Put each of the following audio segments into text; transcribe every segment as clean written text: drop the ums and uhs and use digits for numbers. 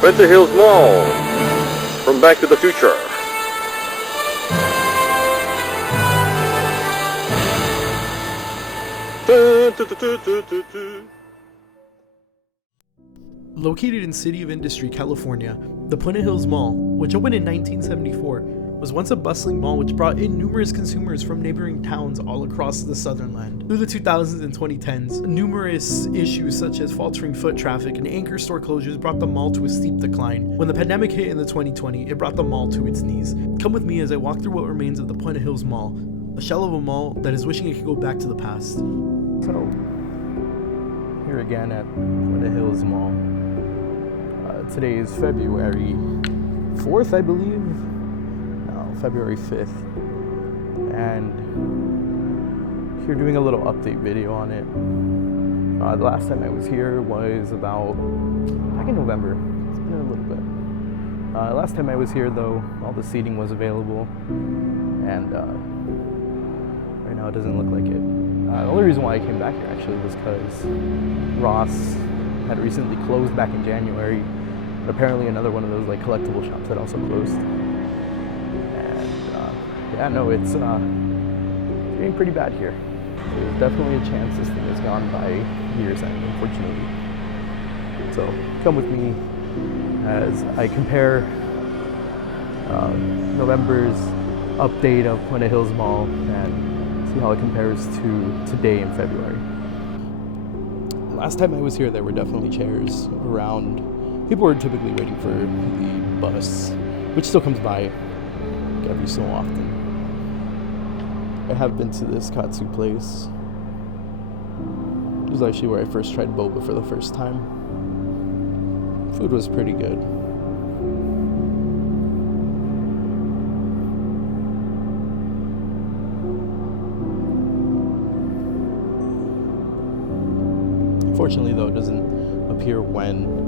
Puente Hills Mall from Back to the Future. Located in City of Industry, California, the Puente Hills Mall, which opened in 1974, was once a bustling mall which brought in numerous consumers from neighboring towns all across the southern land. Through the 2000s and 2010s, numerous issues such as faltering foot traffic and anchor store closures brought the mall to a steep decline. When the pandemic hit in the 2020, it brought the mall to its knees. Come with me as I walk through what remains of the Puente Hills Mall, a shell of a mall that is wishing it could go back to the past. So, here again at Puente Hills Mall. Today is February 4th, I believe. No, February 5th. And here doing a little update video on it. The last time I was here was about back in November. It's been a little bit. Last time I was here though, all the seating was available. And right now it doesn't look like it. The only reason why I came back here actually was because Ross had recently closed back in January. But apparently another one of those like collectible shops had also closed. And yeah, no, it's getting pretty bad here. There's definitely a chance this thing has gone by year's end, unfortunately. So come with me as I compare November's update of Puente Hills Mall and see how it compares to today in February. Last time I was here, there were definitely chairs around. People were typically waiting for the bus, which still comes by every so often. I have been to this katsu place. It was actually where I first tried boba for the first time. Food was pretty good. Unfortunately though, it doesn't appear when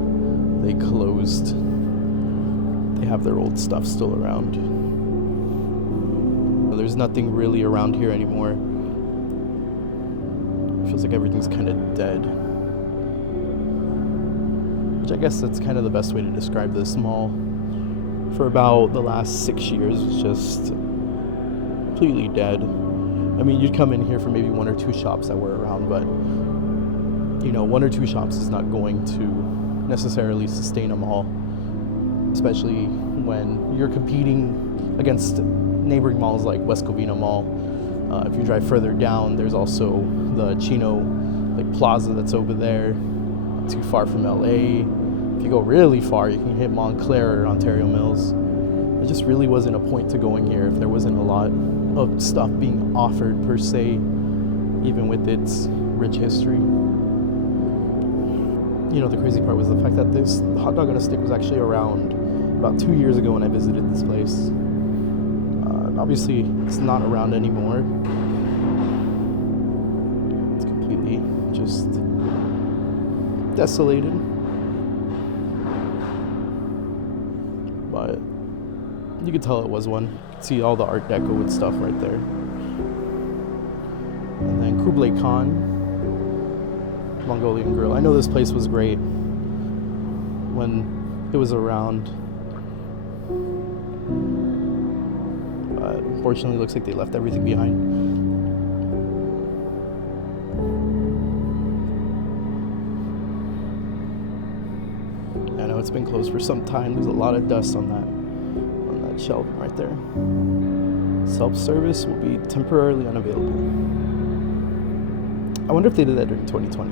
they closed. They have their old stuff still around. There's nothing really around here anymore. It feels like everything's kind of dead. Which I guess that's kind of the best way to describe this mall. For about the last 6 years, it's just completely dead. I mean, you'd come in here for maybe one or two shops that were around, but you know, one or two shops is not going to necessarily sustain a mall, especially when you're competing against neighboring malls like West Covina Mall. If you drive further down, there's also the Chino plaza that's over there, not too far from LA. If you go really far, you can hit Montclair or Ontario Mills. There just really wasn't a point to going here if there wasn't a lot of stuff being offered per se, even with its rich history. You know, the crazy part was the fact that this hot dog on a stick was actually around about 2 years ago when I visited this place. Obviously, it's not around anymore. It's completely just desolated. But you could tell it was one. You could see all the Art Deco and stuff right there. And then Kublai Khan Mongolian Grill. I know this place was great when it was around, but unfortunately it looks like they left everything behind. I know it's been closed for some time. There's a lot of dust on that shelf right there. Self-service will be temporarily unavailable. I wonder if they did that during 2020.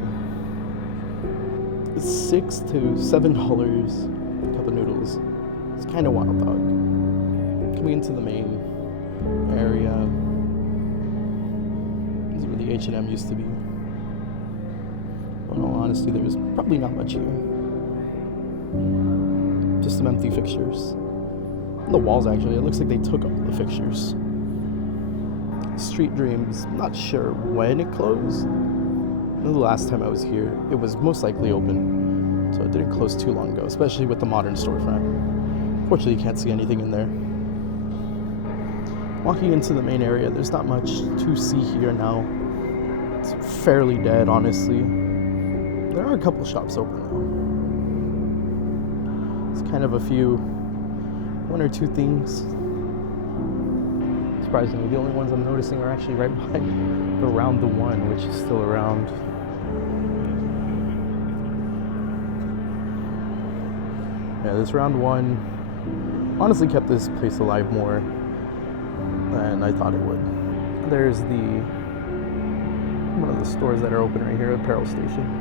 It's $6 to $7 a cup of noodles. It's kind of wild, dog. Coming into the main area. This is where the H&M used to be. But in all honesty, there's probably not much here. Just some empty fixtures. And the walls, actually, it looks like they took all the fixtures. Street Dreams, not sure when it closed. The last time I was here, it was most likely open, so it didn't close too long ago, especially with the modern storefront. Fortunately, you can't see anything in there. Walking into the main area, there's not much to see here now. It's fairly dead, honestly. There are a couple shops open though. It's kind of one or two things. Surprisingly, the only ones I'm noticing are actually right by the Round the One, which is still around. Yeah, this Round One honestly kept this place alive more than I thought it would. There's one of the stores that are open right here, apparel station.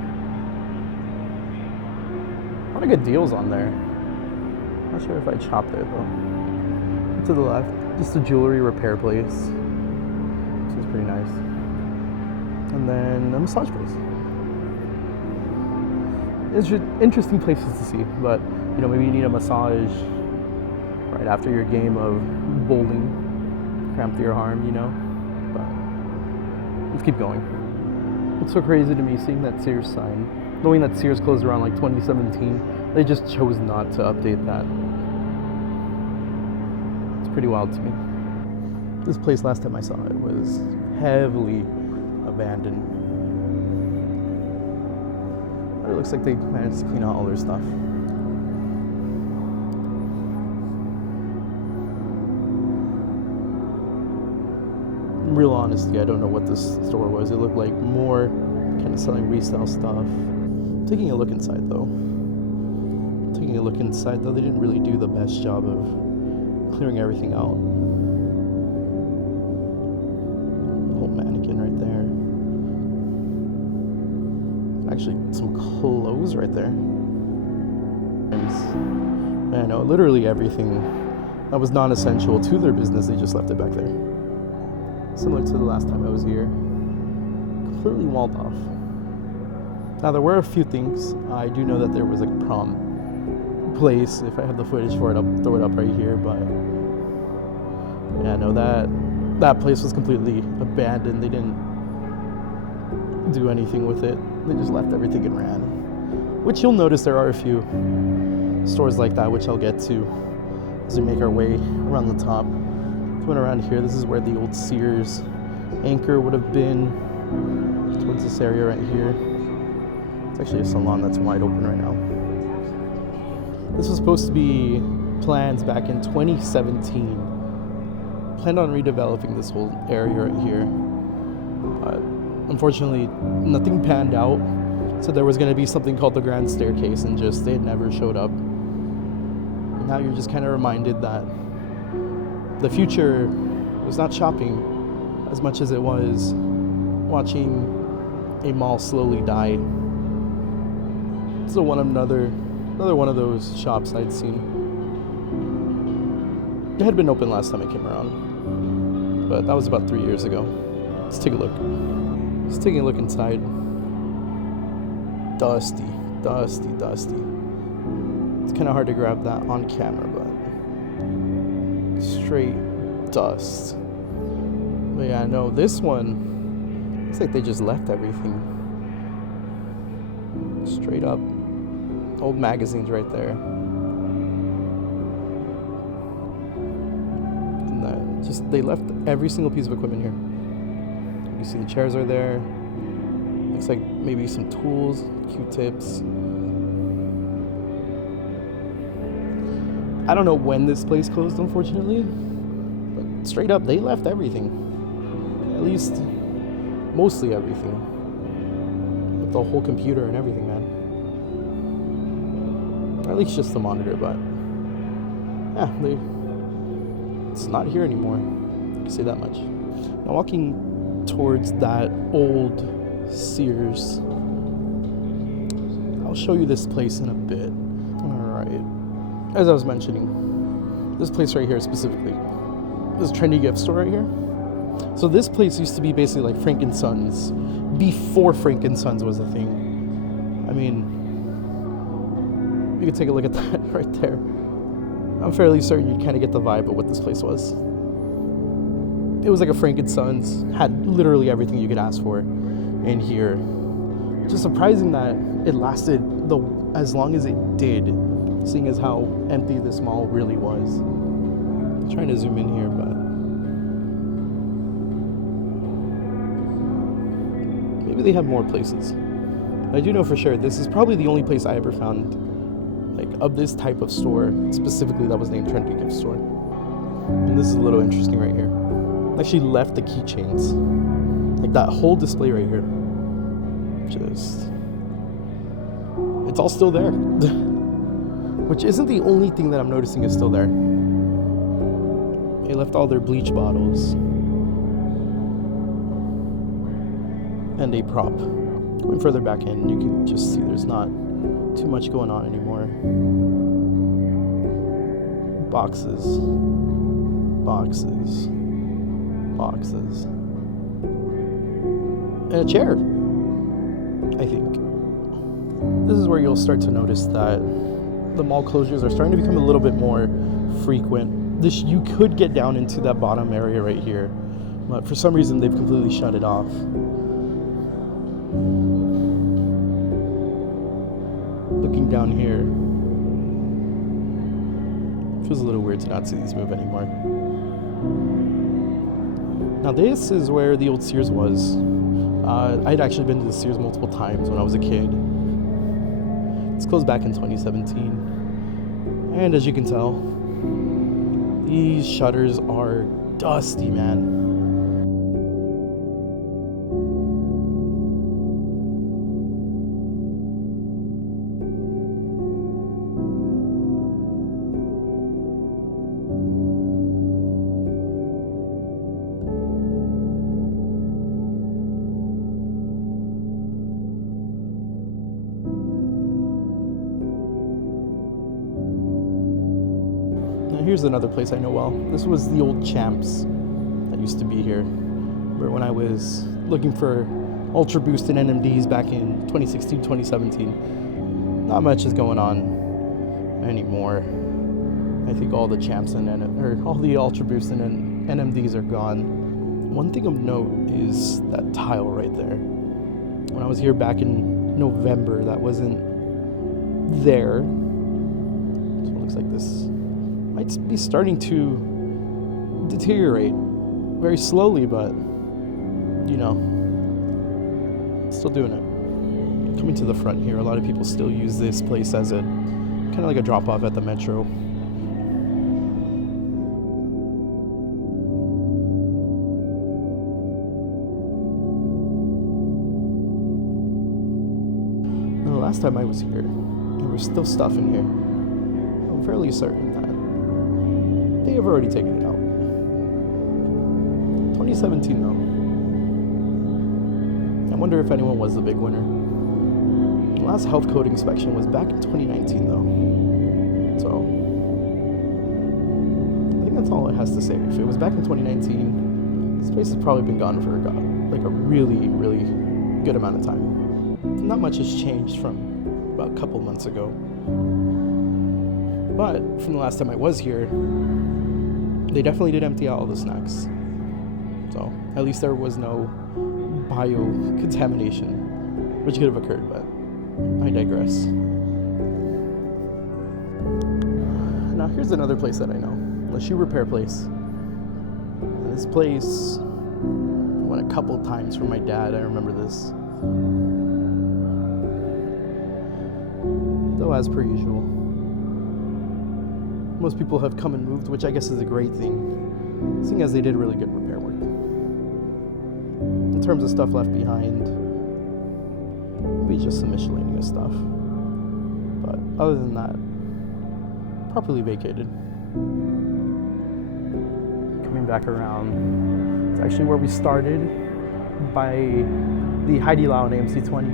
A lot of good deals on there. Not sure if I'd shop there though. To the left, just a jewelry repair place. This is pretty nice. And then a massage place. It's just interesting places to see, but you know, maybe you need a massage right after your game of bowling. Cramp through your arm, you know. But let's keep going. It's so crazy to me seeing that Sears sign. Knowing that Sears closed around like 2017, they just chose not to update that. It's pretty wild to me. This place, last time I saw it, was heavily abandoned. But it looks like they managed to clean out all their stuff. In real honesty, I don't know what this store was. It looked like more kind of selling resale stuff. Taking a look inside though, they didn't really do the best job of clearing everything out. Whole mannequin right there. Actually, some clothes right there. Man, no, literally everything that was non-essential to their business, they just left it back there. Similar to the last time I was here. Completely walled off. Now there were a few things. I do know that there was like a prom place. If I have the footage for it, I'll throw it up right here. But yeah, no, that place was completely abandoned. They didn't do anything with it. They just left everything and ran. Which you'll notice there are a few stores like that, which I'll get to as we make our way around the top. Coming around here, this is where the old Sears anchor would have been. Towards this area right here. It's actually a salon that's wide open right now. This was supposed to be plans back in 2017. Planned on redeveloping this whole area right here. But unfortunately, nothing panned out. So there was going to be something called the Grand Staircase, and just it never showed up. And now you're just kind of reminded that the future was not shopping as much as it was watching a mall slowly die. So another one of those shops I'd seen. It had been open last time I came around, but that was about 3 years ago. Let's take a look. Just taking a look inside. Dusty. It's kind of hard to grab that on camera, but straight dust. But yeah, no, this one looks like they just left everything. Straight up. Old magazines right there. And they left every single piece of equipment here. You see the chairs are there. Looks like maybe some tools, Q-tips. I don't know when this place closed, unfortunately. But straight up, they left everything. At least, mostly everything. With the whole computer and everything, man. Or at least just the monitor, but yeah, it's not here anymore. I can say that much. Now walking towards that old Sears, I'll show you this place in a bit. Alright. As I was mentioning, this place right here specifically, this trendy gift store right here. So this place used to be basically like Frank & Sons before Frank & Sons was a thing. I mean, you can take a look at that right there. I'm fairly certain you'd kind of get the vibe of what this place was. It was like a Frank & Sons, had literally everything you could ask for in here. Just surprising that it lasted as long as it did, seeing as how empty this mall really was. I'm trying to zoom in here, but maybe they have more places. I do know for sure this is probably the only place I ever found like of this type of store specifically that was named Trendy Gift Store. And this is a little interesting right here. I actually left the keychains, like that whole display right here. Just, it's all still there. Which isn't the only thing that I'm noticing is still there. They left all their bleach bottles and a prop. Going further back in, you can just see there's not too much going on anymore. Boxes, boxes, boxes, and a chair. I think this is where you'll start to notice that the mall closures are starting to become a little bit more frequent. You could get down into that bottom area right here, but for some reason they've completely shut it off. Looking down here, feels a little weird to not see these move anymore. Now this is where the old Sears was. I'd actually been to the Sears multiple times when I was a kid. It's closed back in 2017. And as you can tell, these shutters are dusty, man. Here's another place I know well. This was the old Champs that used to be here. Where when I was looking for Ultra Boost and NMDs back in 2016, 2017, not much is going on anymore. I think all the Champs and all the Ultra Boost and NMDs are gone. One thing of note is that tile right there. When I was here back in November, that wasn't there. So it looks like this might be starting to deteriorate very slowly, but you know, still doing it. Coming to the front here, a lot of people still use this place as a kind of like a drop off at the metro. Now, the last time I was here, there was still stuff in here. I'm fairly certain that they have already taken it out. 2017 though. I wonder if anyone was the big winner. The last health code inspection was back in 2019 though. So I think that's all it has to say. If it was back in 2019, this place has probably been gone for like a really, really good amount of time. Not much has changed from about a couple months ago. But from the last time I was here, they definitely did empty out all the snacks. So at least there was no bio-contamination, which could have occurred, but I digress. Now here's another place that I know, the shoe repair place. And this place, I went a couple times for my dad, I remember this. Though as per usual, most people have come and moved, which I guess is a great thing, seeing as they did really good repair work. In terms of stuff left behind, maybe just some miscellaneous stuff. But other than that, properly vacated. Coming back around, it's actually where we started by the Heidi Lau and AMC-20.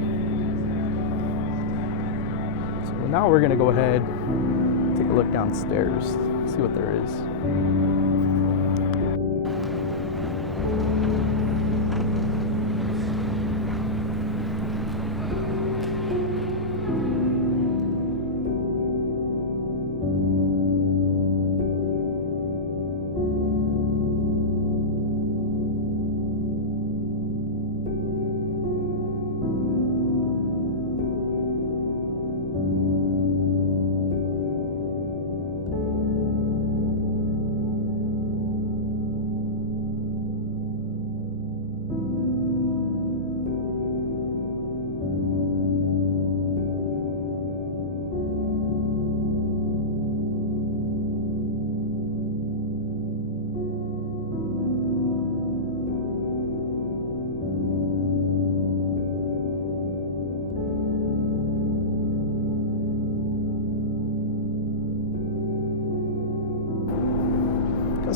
So now we're gonna go ahead, take a look downstairs, see what there is.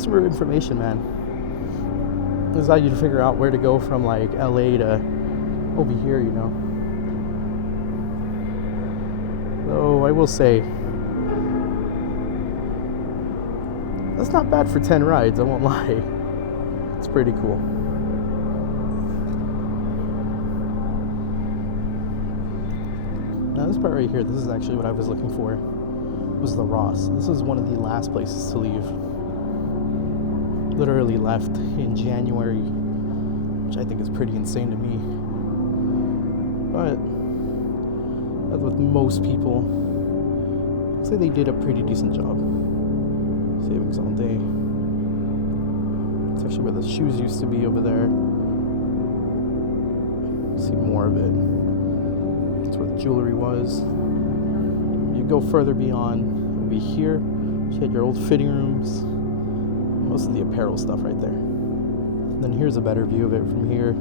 customer information, man. This allows you to figure out where to go from like LA to over here, you know. Though I will say, that's not bad for 10 rides, I won't lie. It's pretty cool. Now this part right here, this is actually what I was looking for, was the Ross. This is one of the last places to leave. Literally left in January, which I think is pretty insane to me. But as with most people, I'd say they did a pretty decent job. Savings all day. It's actually where the shoes used to be over there. See more of it. That's where the jewelry was. You go further beyond, over here, you had your old fitting rooms. Most of the apparel stuff right there. And then here's a better view of it from here.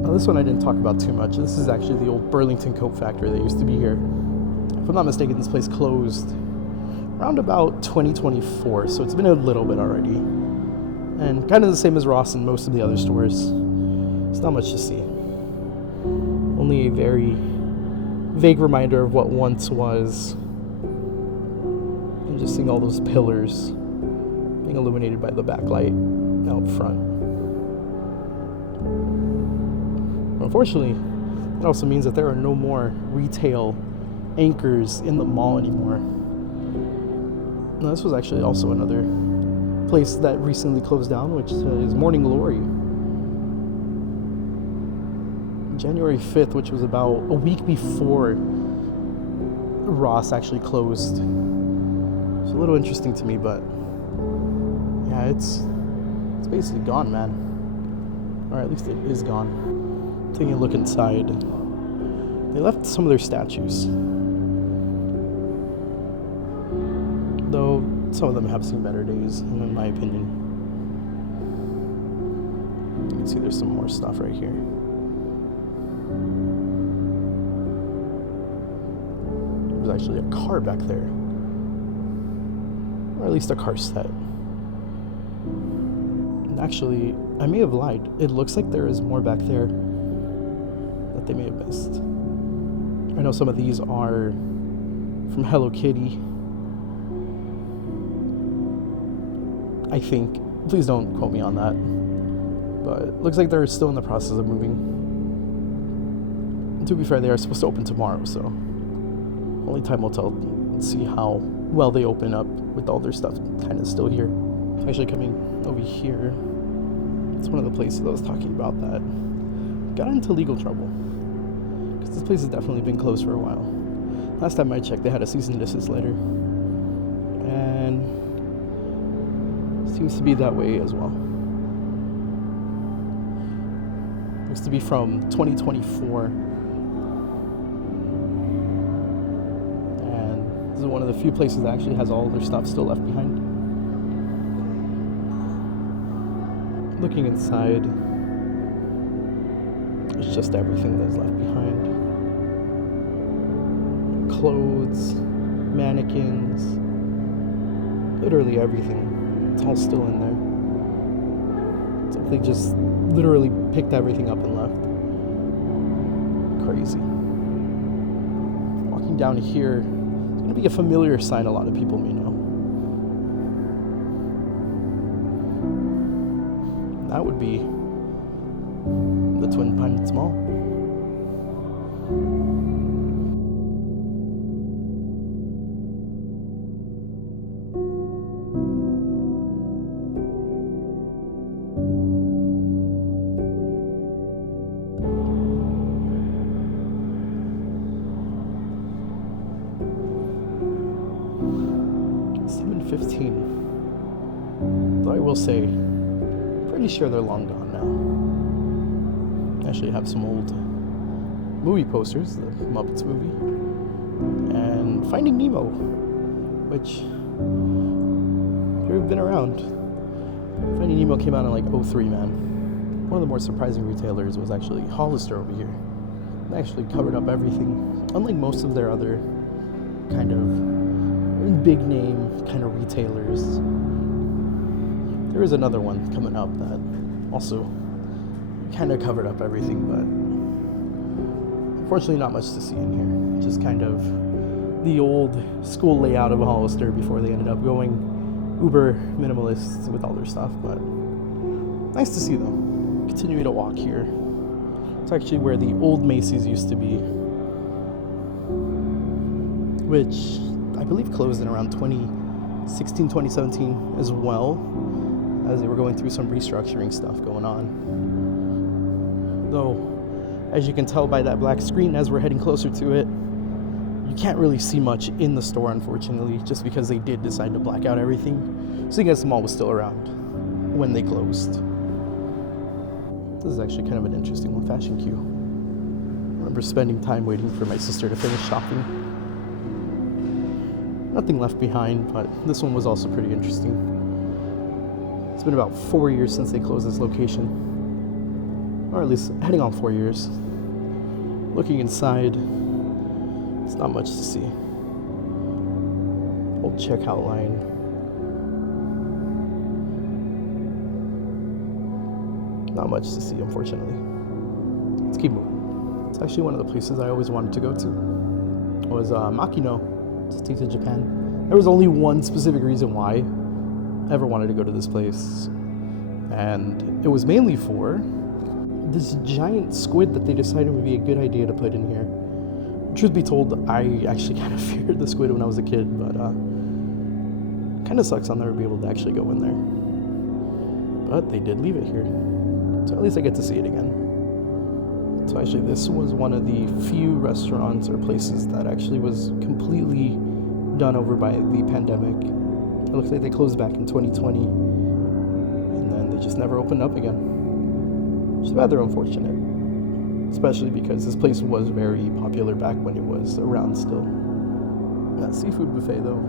Now this one I didn't talk about too much. This is actually the old Burlington Coat Factory that used to be here. If I'm not mistaken, this place closed around about 2024, so it's been a little bit already. And kind of the same as Ross and most of the other stores. It's not much to see. Only a very vague reminder of what once was. And just seeing all those pillars being illuminated by the backlight out front. Unfortunately, it also means that there are no more retail anchors in the mall anymore. Now, this was actually also another place that recently closed down, which is Morning Glory. January 5th, which was about a week before Ross actually closed. It's a little interesting to me, but yeah, it's basically gone, man. Or at least it is gone. Taking a look inside, they left some of their statues. Though some of them have seen better days, in my opinion. You can see there's some more stuff right here. There's actually a car back there. Or at least a car set. And actually, I may have lied. It looks like there is more back there that they may have missed. I know some of these are from Hello Kitty. I think. Please don't quote me on that. But it looks like they're still in the process of moving. And to be fair, they are supposed to open tomorrow, so only time will tell and see how well they open up with all their stuff kind of still here. Actually, coming over here, it's one of the places I was talking about that got into legal trouble. Because this place has definitely been closed for a while. Last time I checked, they had a cease and desist letter. And seems to be that way as well. Looks to be from 2024. And this is one of the few places that actually has all their stuff still left behind. Looking inside, it's just everything that's left behind. Clothes, mannequins, literally everything. It's all still in there. It's like they just literally picked everything up and left. Crazy. Walking down here, it's going to be a familiar sign a lot of people may know. That would be the Twin Pines Mall. Though I will say, pretty sure they're long gone now. Actually have some old movie posters, the Muppets movie, and Finding Nemo. which have been around. Finding Nemo came out in like '03, man. One of the more surprising retailers was actually Hollister over here. They actually covered up everything, unlike most of their other kind of big name kind of retailers. There is another one coming up that also kind of covered up everything, but unfortunately not much to see in here. Just kind of the old school layout of Hollister before they ended up going uber minimalist with all their stuff, but nice to see though. Continuing to walk here. It's actually where the old Macy's used to be, which I believe closed in around 2016, 2017 as well, as they were going through some restructuring stuff going on. Though, as you can tell by that black screen as we're heading closer to it, you can't really see much in the store, unfortunately, just because they did decide to black out everything, seeing as the mall was still around when they closed. This is actually kind of an interesting one, Fashion Q. I remember spending time waiting for my sister to finish shopping. Nothing left behind, but this one was also pretty interesting. It's been about 4 years since they closed this location, or at least heading on 4 years. Looking inside, it's not much to see. Old checkout line. Not much to see, unfortunately. Let's keep moving. It's actually one of the places I always wanted to go to. It was Makino, to take to Japan. There was only one specific reason why I ever wanted to go to this place, and it was mainly for this giant squid that they decided would be a good idea to put in here. Truth be told, I actually kind of feared the squid when I was a kid, but kind of sucks I'll never be able to actually go in there. But they did leave it here, so at least I get to see it again. So actually, this was one of the few restaurants or places that actually was completely done over by the pandemic. It looks like they closed back in 2020, and then they just never opened up again. Which is rather unfortunate, especially because this place was very popular back when it was around still. That seafood buffet, though,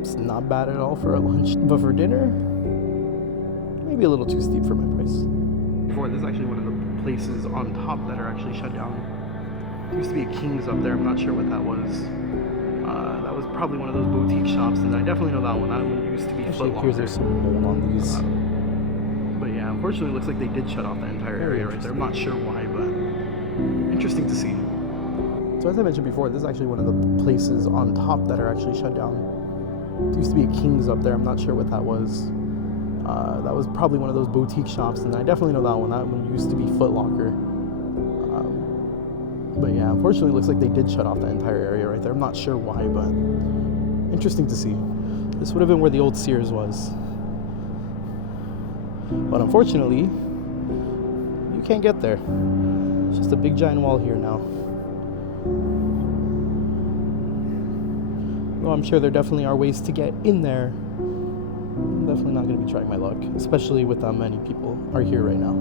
it's not bad at all for a lunch, but for dinner, maybe a little too steep for my price. Before, this is actually one of the places on top that are actually shut down. There used to be a King's up there. I'm not sure what that was. That was probably one of those boutique shops, and I definitely know that one. That one used to be Foot Locker. There's some mold on these. But yeah, unfortunately, it looks like they did shut off that entire area right there. I'm not sure why, but interesting to see. So as I mentioned before, this is actually one of the places on top that are actually shut down. There used to be a King's up there. I'm not sure what that was. That was probably one of those boutique shops, and I definitely know that one. That one used to be Foot Locker. But yeah, unfortunately, it looks like they did shut off that entire area right there. I'm not sure why, but interesting to see. This would have been where the old Sears was. But unfortunately, you can't get there. It's just a big giant wall here now. Though I'm sure there definitely are ways to get in there. I'm definitely not going to be trying my luck, especially with how many people are here right now.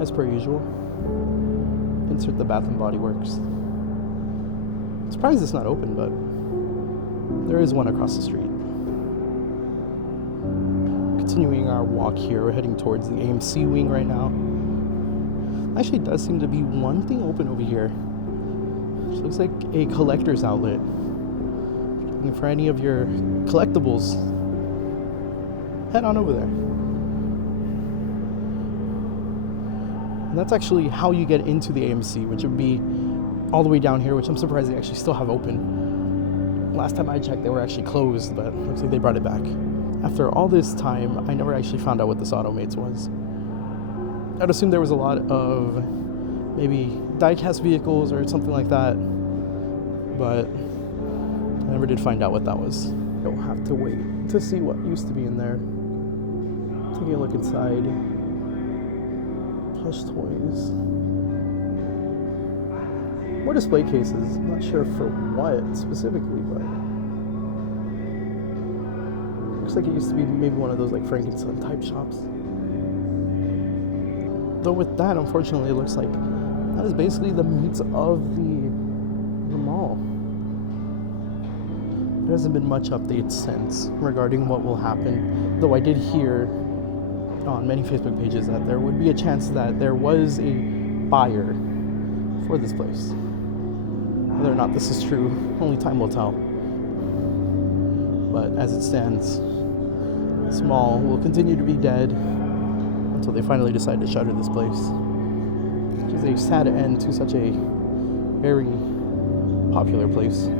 As per usual. Insert the Bath and Body Works. I'm surprised it's not open, but there is one across the street. Continuing our walk here, we're heading towards the AMC wing right now. Actually, does seem to be one thing open over here. Which looks like a collector's outlet. Looking for any of your collectibles, head on over there. And that's actually how you get into the AMC, which would be all the way down here, which I'm surprised they actually still have open. Last time I checked, they were actually closed, but looks like they brought it back. After all this time, I never actually found out what this Automates was. I'd assume there was a lot of maybe die-cast vehicles or something like that, but I never did find out what that was. You'll have to wait to see what used to be in there. Taking a look inside. Plush toys. More display cases. I'm not sure for what specifically, but looks like it used to be maybe one of those like Frankenstein type shops. Though with that, unfortunately, it looks like that is basically the meats of the there hasn't been much updates since regarding what will happen, though I did hear on many Facebook pages that there would be a chance that there was a buyer for this place. Whether or not this is true, only time will tell. But as it stands, this mall will continue to be dead until they finally decide to shutter this place. Which is a sad end to such a very popular place.